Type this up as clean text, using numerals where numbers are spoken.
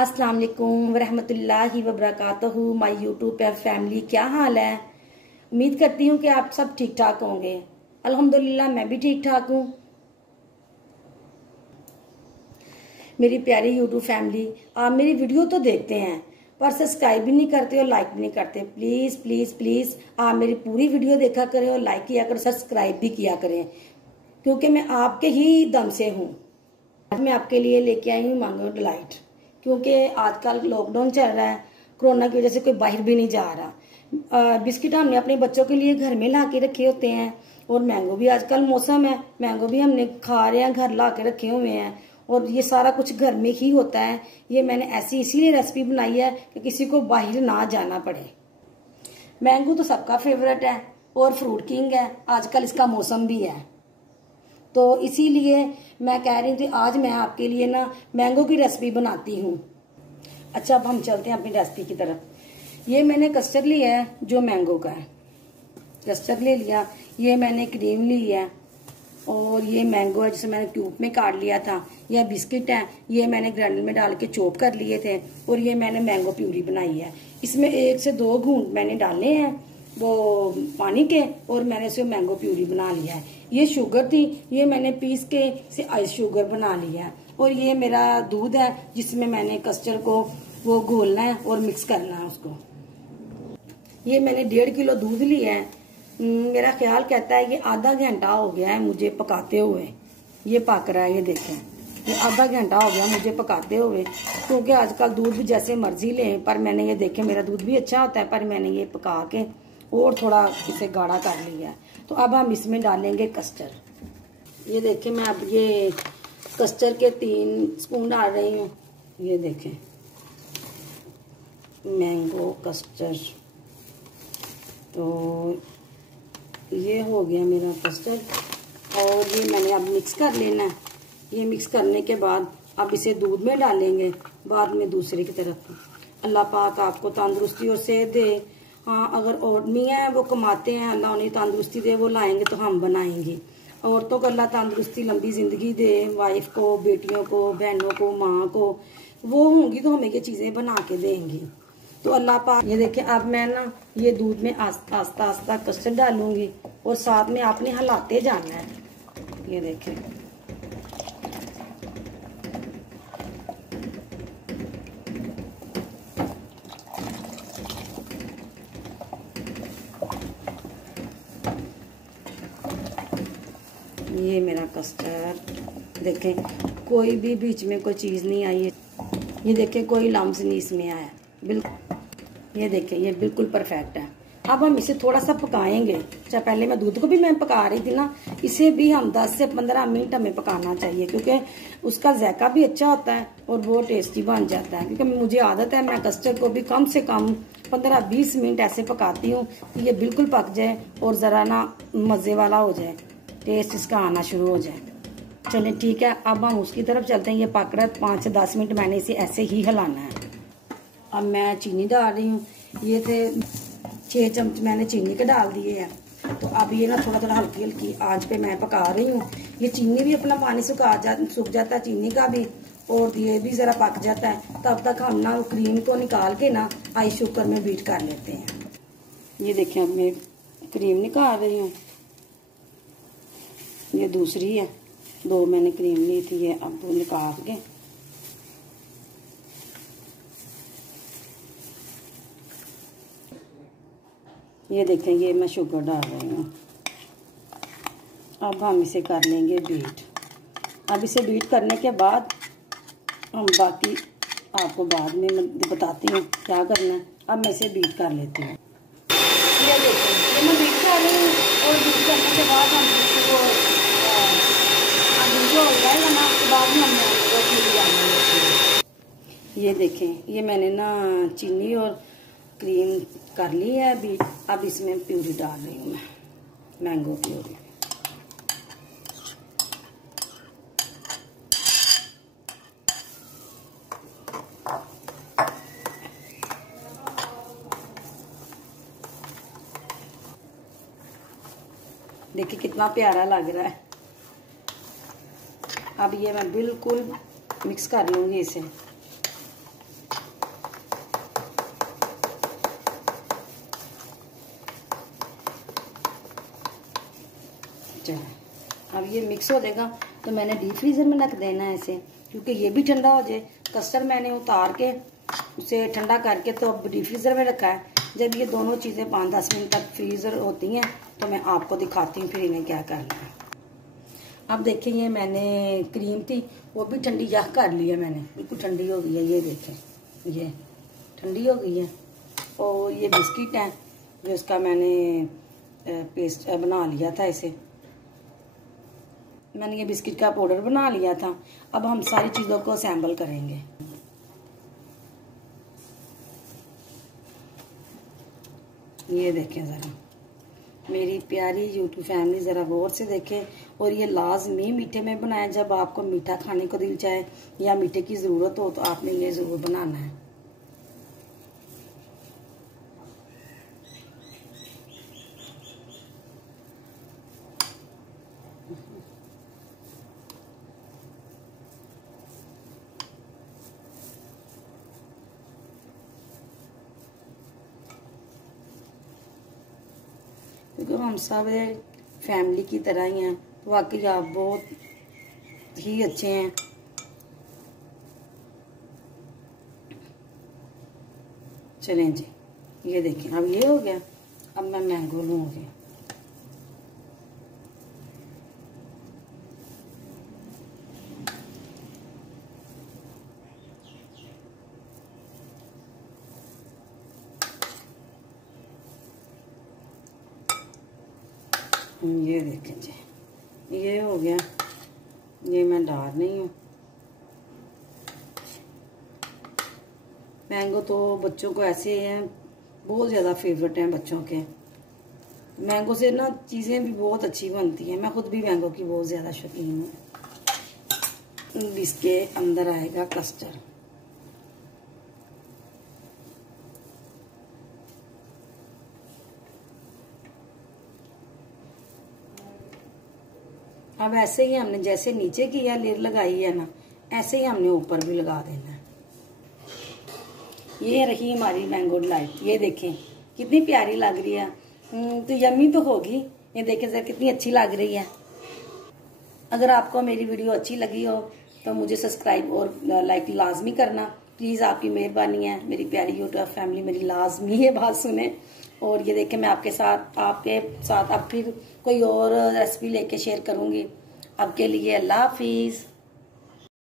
अस्सलाम वालेकुम वरहमतुल्लाहि वबरकातुहू। माय यूट्यूब पे फैमिली, क्या हाल है? उम्मीद करती हूँ कि आप सब ठीक ठाक होंगे। अल्हम्दुलिल्लाह मैं भी ठीक ठाक हूँ। मेरी प्यारी यूट्यूब फैमिली, आप मेरी वीडियो तो देखते हैं पर सब्सक्राइब भी नहीं करते और लाइक भी नहीं करते। प्लीज़ प्लीज़ प्लीज़ आप मेरी पूरी वीडियो देखा करें और लाइक किया करें, सब्सक्राइब भी किया करें, क्योंकि मैं आपके ही दम से हूँ। आज मैं आपके लिए लेके आई हूँ मैंगो डिलाइट, क्योंकि आजकल लॉकडाउन चल रहा है, कोरोना की वजह से कोई बाहर भी नहीं जा रहा। बिस्किट हमने अपने बच्चों के लिए घर में ला के रखे होते हैं और मैंगो भी आजकल मौसम है, मैंगो भी हमने खा रहे हैं, घर ला के रखे हुए हैं और ये सारा कुछ घर में ही होता है। ये मैंने ऐसी इसीलिए रेसिपी बनाई है कि किसी को बाहर ना जाना पड़े। मैंगो तो सबका फेवरेट है और फ्रूट किंग है, आजकल इसका मौसम भी है, तो इसीलिए मैं कह रही थी आज मैं आपके लिए ना मैंगो की रेसिपी बनाती हूँ। अच्छा, अब हम चलते हैं अपनी रेसिपी की तरफ। ये मैंने कस्टर्ड लिया है जो मैंगो का है, कस्टर्ड ले लिया। ये मैंने क्रीम ली है और ये मैंगो है जिसे मैंने ट्यूब में काट लिया था। यह बिस्किट है, ये मैंने ग्राइंडर में डाल के चॉप कर लिए थे और ये मैंने मैंगो प्यूरी बनाई है। इसमें 1 से 2 घूंट मैंने डालने हैं वो पानी के और मैंने इसे मैंगो प्यूरी बना लिया है। ये शुगर थी, ये मैंने पीस के इसे आइस शुगर बना लिया है। और ये मेरा दूध है जिसमें मैंने कस्टर्ड को वो घोलना है और मिक्स करना है उसको। ये मैंने 1.5 किलो दूध लिया है। मेरा ख्याल कहता है कि आधा घंटा हो गया है मुझे पकाते हुए। ये पक रहा है, ये देखें, ये आधा घंटा हो गया मुझे पकाते हुए, क्योंकि आजकल दूध भी जैसे मर्जी लें, पर मैंने ये देखे मेरा दूध भी अच्छा होता है, पर मैंने ये पका के और थोड़ा इसे गाढ़ा कर लिया है। तो अब हम इसमें डालेंगे कस्टर्ड। ये देखें, मैं अब ये कस्टर्ड के 3 स्पून डाल रही हूँ। ये देखें मैंगो कस्टर्ड, तो ये हो गया मेरा कस्टर्ड और ये मैंने अब मिक्स कर लेना है। ये मिक्स करने के बाद अब इसे दूध में डालेंगे, बाद में दूसरे की तरफ। अल्लाह पाक आपको तंदुरुस्ती और सेहत दे। हाँ, अगर आदमी है वो कमाते हैं, अल्लाह उन्हें तंदुरुस्ती दे, वो लाएंगे तो हम बनाएंगे। औरतों को अल्लाह तंदुरुस्ती लंबी जिंदगी दे, वाइफ को, बेटियों को, बहनों को, माँ को, वो होंगी तो हमें ये चीजें बना के देंगी। तो अल्लाह पाक। ये देखिए, अब मैं ना ये दूध में आस्ता आस्ता कस्टर्ड डालूंगी और साथ में आपने हिलाते जाना है। ये देखें, ये मेरा कस्टर्ड देखें, कोई भी बीच में कोई चीज नहीं आई है। ये देखें, कोई लम्स नहीं इसमें आया, बिल्कुल। ये देखें, ये बिल्कुल परफेक्ट है। अब हम इसे थोड़ा सा पकाएंगे। अच्छा, पहले मैं दूध को भी मैं पका रही थी ना, इसे भी हम 10 से 15 मिनट हमें पकाना चाहिए, क्योंकि उसका जायका भी अच्छा होता है और बहुत टेस्टी बन जाता है। क्योंकि मुझे आदत है, मैं कस्टर्ड को भी कम से कम 15-20 मिनट ऐसे पकाती हूँ कि ये बिल्कुल पक जाए और जरा ना मजे वाला हो जाए, टेस्ट इसका आना शुरू हो जाए। चलें ठीक है, अब हम उसकी तरफ चलते हैं। ये पक रहा है, 5 से 10 मिनट मैंने इसे ऐसे ही हिलाना है। अब मैं चीनी डाल रही हूँ। ये थे 6 चम्मच मैंने चीनी के डाल दिए हैं। तो अब ये ना थोड़ा थोड़ा हल्की हल्की आंच पे मैं पका रही हूँ। ये चीनी भी अपना पानी सूख जाता है चीनी का भी, और ये भी जरा पक जाता है। तब तक हम ना क्रीम को निकाल के ना आइस शुगर में बीट कर लेते हैं। ये देखें, अब मैं क्रीम निकाल रही हूँ। ये दूसरी है, 2 मैंने क्रीम ली थी, ये अब 2 निकाल के ये देखें, ये मैं शुगर डाल रही हूँ। अब हम इसे कर लेंगे बीट। अब इसे बीट करने के बाद हम बाकी आपको बाद में बताती हूँ क्या करना है। अब मैं इसे बीट कर लेती हूँ। ये देखें, ये मैं बीट कर रही हूँ और बीट करने के बाद हम इसको जो हो जाएगा ना, उसके बाद में हमने ये देखें, ये मैंने ना चीनी और क्रीम कर ली है अभी। अब इसमें प्यूरी डाल रही हूँ मैं, मैंगो प्यूरी। देखिए कितना प्यारा लग रहा है। अब ये मैं बिल्कुल मिक्स कर लूंगी इसे। कस्टर्ड है। अब ये मिक्स हो जाएगा तो मैंने डीप फ्रीजर में रख देना है इसे, क्योंकि ये भी ठंडा हो जाए। कस्टर्ड मैंने उतार के उसे ठंडा करके तो अब डीप फ्रीजर में रखा है। जब ये दोनों चीज़ें 5-10 मिनट तक फ्रीजर होती हैं तो मैं आपको दिखाती हूँ फिर इन्हें क्या करना है। अब देखिए ये मैंने क्रीम थी वो भी ठंडी जा कर ली है मैंने, बिल्कुल ठंडी हो गई है। ये देखें ये ठंडी हो गई है। और ये बिस्किट है जो इसका मैंने पेस्ट बना लिया था, इसे मैंने ये बिस्किट का पाउडर बना लिया था। अब हम सारी चीज़ों को असेंबल करेंगे। ये देखें ज़रा मेरी प्यारी यूट्यूब फैमिली, ज़रा गौर से देखें। और ये लाजमी मीठे में बनाया। जब आपको मीठा खाने को दिल चाहे या मीठे की ज़रूरत हो तो आपने ये ज़रूर बनाना है। क्योंकि हम सब फैमिली की तरह ही हैं, तो वाकई आप बहुत ही अच्छे हैं। चलें जी, ये देखें अब ये हो गया। अब मैं मैंगो लूँगी। ये देखें जी, ये हो गया। ये मैं डाल रही हूँ। मैंगो तो बच्चों को ऐसे हैं, बहुत ज़्यादा फेवरेट हैं बच्चों के। मैंगो से ना चीज़ें भी बहुत अच्छी बनती हैं। मैं खुद भी मैंगो की बहुत ज़्यादा शौकीन हूँ। इसके अंदर आएगा कस्टर्ड। अब ऐसे ही हमने जैसे नीचे की या लेयर लगाई है ना, ऐसे ही हमने ऊपर भी लगा देना है। ये रही हमारी मैंगो डिलाइट। ये देखें कितनी प्यारी लग रही है। तो यम्मी तो होगी। ये देखें जरा कितनी अच्छी लग रही है। अगर आपको मेरी वीडियो अच्छी लगी हो तो मुझे सब्सक्राइब और लाइक लाजमी करना प्लीज़, आपकी मेहरबानी है। मेरी प्यारी यूट्यूब फैमिली मेरी लाजमी ये बात सुने। और ये देखें मैं आपके साथ अब फिर कोई और रेसिपी लेके शेयर करूँगी। अब के लिए अल्लाह हाफिज़।